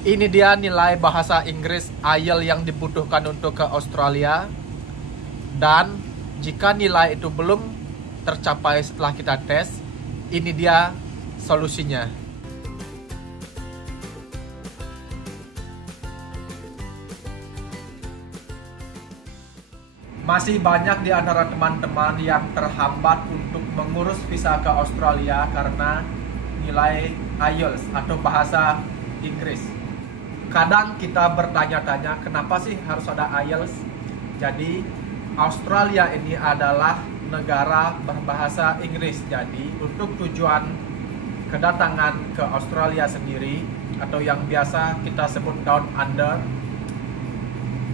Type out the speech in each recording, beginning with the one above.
Ini dia nilai bahasa Inggris IELTS yang dibutuhkan untuk ke Australia. Dan jika nilai itu belum tercapai setelah kita tes, ini dia solusinya. Masih banyak di antara teman-teman yang terhambat untuk mengurus visa ke Australia karena nilai IELTS atau bahasa Inggris. Kadang kita bertanya-tanya, kenapa sih harus ada IELTS? Jadi, Australia ini adalah negara berbahasa Inggris. Jadi, untuk tujuan kedatangan ke Australia sendiri, atau yang biasa kita sebut down under,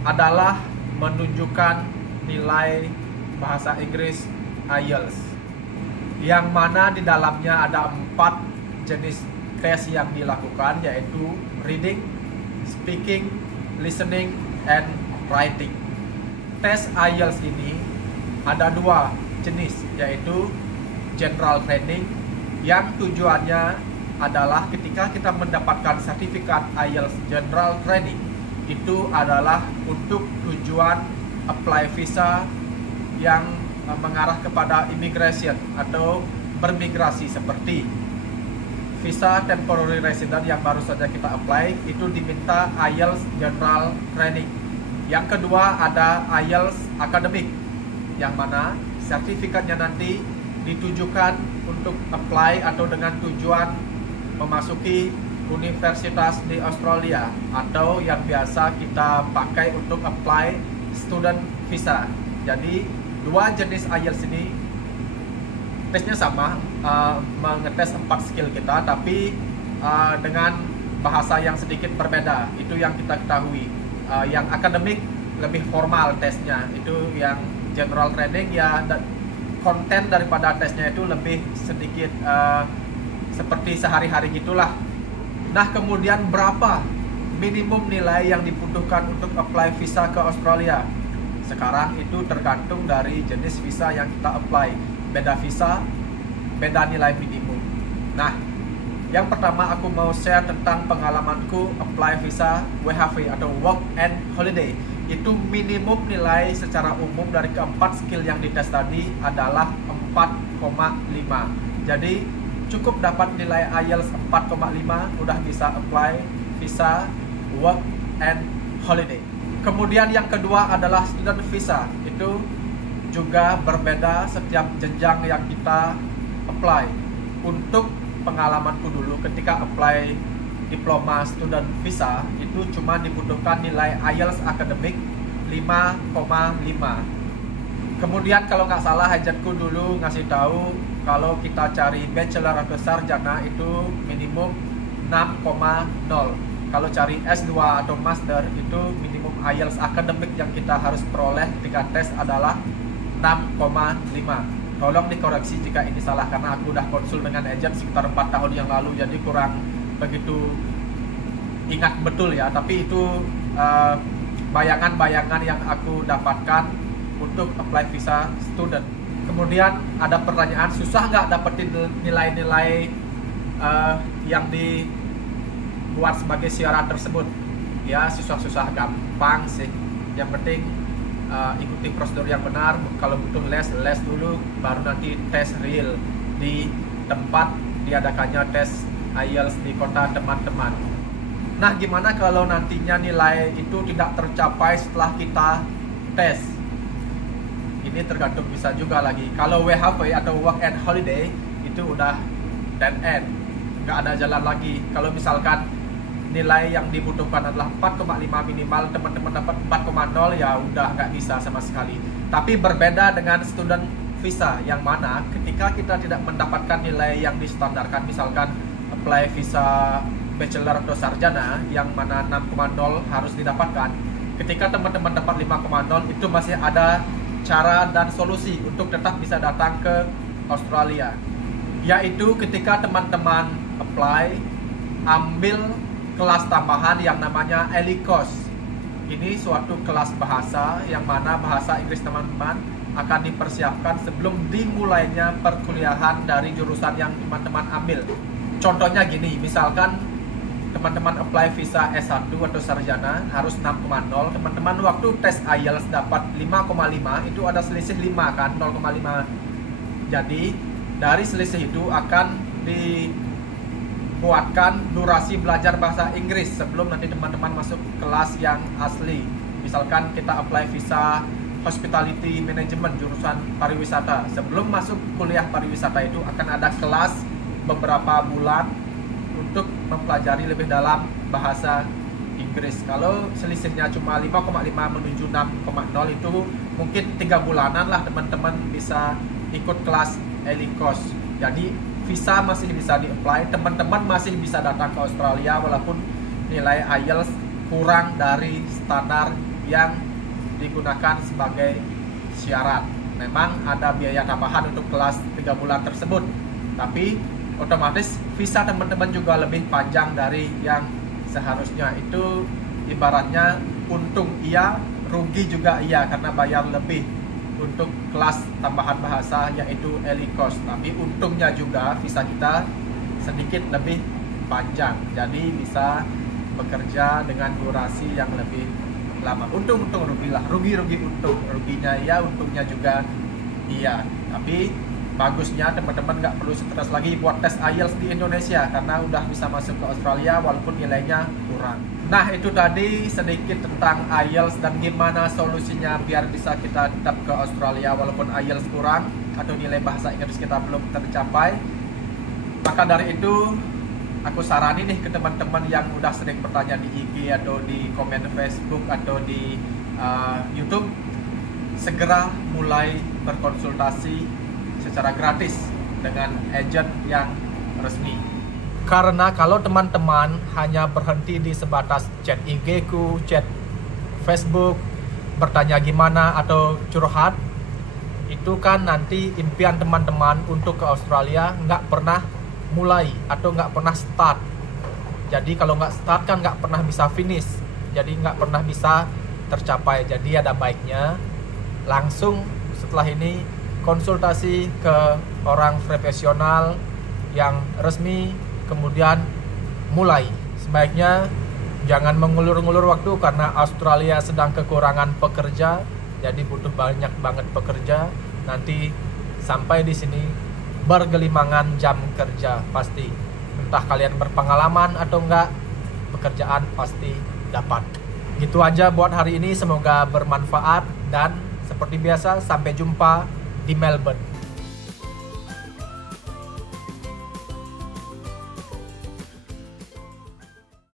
adalah menunjukkan nilai bahasa Inggris IELTS. Yang mana di dalamnya ada 4 jenis tes yang dilakukan, yaitu reading, speaking, listening, and writing. Tes IELTS ini ada 2 jenis, yaitu general training, yang tujuannya adalah ketika kita mendapatkan sertifikat IELTS general training, itu adalah untuk tujuan apply visa yang mengarah kepada immigration atau bermigrasi, seperti visa temporary resident yang baru saja kita apply, itu diminta IELTS General Training. Yang kedua ada IELTS Academic, yang mana sertifikatnya nanti ditujukan untuk apply atau dengan tujuan memasuki universitas di Australia, atau yang biasa kita pakai untuk apply student visa. Jadi 2 jenis IELTS ini tesnya sama, mengetes 4 skill kita, tapi dengan bahasa yang sedikit berbeda. Itu yang kita ketahui. Yang akademik lebih formal tesnya, itu yang general training ya, konten daripada tesnya itu lebih sedikit seperti sehari-hari gitulah. Nah, kemudian berapa minimum nilai yang dibutuhkan untuk apply visa ke Australia? Sekarang itu tergantung dari jenis visa yang kita apply. Beda visa, beda nilai minimum. Nah, yang pertama aku mau share tentang pengalamanku apply visa WHV atau Work and Holiday. Itu minimum nilai secara umum dari keempat skill yang dites tadi adalah 4,5. Jadi cukup dapat nilai IELTS 4,5 udah bisa apply visa Work and Holiday. Kemudian yang kedua adalah student visa. Itu juga berbeda setiap jenjang yang kita apply. Untuk pengalamanku dulu ketika apply diploma student visa, itu cuma dibutuhkan nilai IELTS akademik 5,5. Kemudian kalau nggak salah agentku dulu ngasih tahu kalau kita cari bachelor atau sarjana itu minimum 6,0. Kalau cari S2 atau master itu minimum IELTS akademik yang kita harus peroleh ketika tes adalah 6,5. Tolong dikoreksi jika ini salah, karena aku udah konsul dengan agent sekitar 4 tahun yang lalu, jadi kurang begitu ingat betul ya. Tapi itu bayangan-bayangan yang aku dapatkan untuk apply visa student. Kemudian ada pertanyaan, susah nggak dapetin nilai-nilai yang dibuat sebagai syarat tersebut? Ya, susah-susah gampang sih. Yang penting ikuti prosedur yang benar. Kalau butuh les dulu, baru nanti tes real di tempat diadakannya tes IELTS di kota teman-teman. Nah, gimana kalau nantinya nilai itu tidak tercapai setelah kita tes? Ini tergantung bisa juga lagi. Kalau WHV atau Work and Holiday itu udah dead end, nggak ada jalan lagi. Kalau misalkan nilai yang dibutuhkan adalah 4,5 minimal, teman-teman dapat 4,0, ya udah nggak bisa sama sekali. Tapi berbeda dengan student visa, yang mana ketika kita tidak mendapatkan nilai yang distandarkan, misalkan apply visa bachelor atau sarjana yang mana 6,0 harus didapatkan, ketika teman-teman dapat 5,0 itu masih ada cara dan solusi untuk tetap bisa datang ke Australia, yaitu ketika teman-teman apply, ambil kelas tambahan yang namanya ELICOS. Ini suatu kelas bahasa yang mana bahasa Inggris teman-teman akan dipersiapkan sebelum dimulainya perkuliahan dari jurusan yang teman-teman ambil. Contohnya gini, misalkan teman-teman apply visa S1 atau sarjana harus 6,0. Teman-teman waktu tes IELTS dapat 5,5, itu ada selisih 5 kan, 0,5. Jadi dari selisih itu akan dibuatkan durasi belajar bahasa Inggris sebelum nanti teman-teman masuk kelas yang asli. Misalkan kita apply visa Hospitality Management jurusan pariwisata. Sebelum masuk kuliah pariwisata itu akan ada kelas beberapa bulan untuk mempelajari lebih dalam bahasa Inggris. Kalau selisihnya cuma 5,5 menuju 6,0 itu mungkin 3 bulanan lah teman-teman bisa ikut kelas ELICOS. Jadi visa masih bisa di-apply, teman-teman masih bisa datang ke Australia walaupun nilai IELTS kurang dari standar yang digunakan sebagai syarat. Memang ada biaya tambahan untuk kelas 3 bulan tersebut, tapi otomatis visa teman-teman juga lebih panjang dari yang seharusnya. Itu ibaratnya untung iya, rugi juga iya karena bayar lebih untuk kelas tambahan bahasa yaitu ELICOS. Tapi untungnya juga visa kita sedikit lebih panjang, jadi bisa bekerja dengan durasi yang lebih lama. Untung rugi lah, rugi untung, ruginya iya, untungnya juga iya. Tapi bagusnya teman-teman nggak perlu stres lagi buat tes IELTS di Indonesia karena udah bisa masuk ke Australia walaupun nilainya kurang. Nah, itu tadi sedikit tentang IELTS dan gimana solusinya biar bisa kita tetap ke Australia walaupun IELTS kurang atau nilai bahasa Inggris kita belum tercapai. Maka dari itu aku saranin nih ke teman-teman yang udah sering bertanya di IG atau di komen Facebook atau di YouTube, segera mulai berkonsultasi secara gratis dengan agent yang resmi. Karena kalau teman-teman hanya berhenti di sebatas chat IG ku, chat Facebook, bertanya gimana atau curhat, itu kan nanti impian teman-teman untuk ke Australia nggak pernah mulai atau nggak pernah start. Jadi kalau nggak start kan nggak pernah bisa finish, jadi nggak pernah bisa tercapai. Jadi ada baiknya langsung setelah ini konsultasi ke orang profesional yang resmi, kemudian mulai. Sebaiknya jangan mengulur-ngulur waktu karena Australia sedang kekurangan pekerja, jadi butuh banyak banget pekerja. Nanti sampai di sini bergelimangan jam kerja pasti. Entah kalian berpengalaman atau enggak, pekerjaan pasti dapat. Gitu aja buat hari ini, semoga bermanfaat dan seperti biasa sampai jumpa di Melbourne.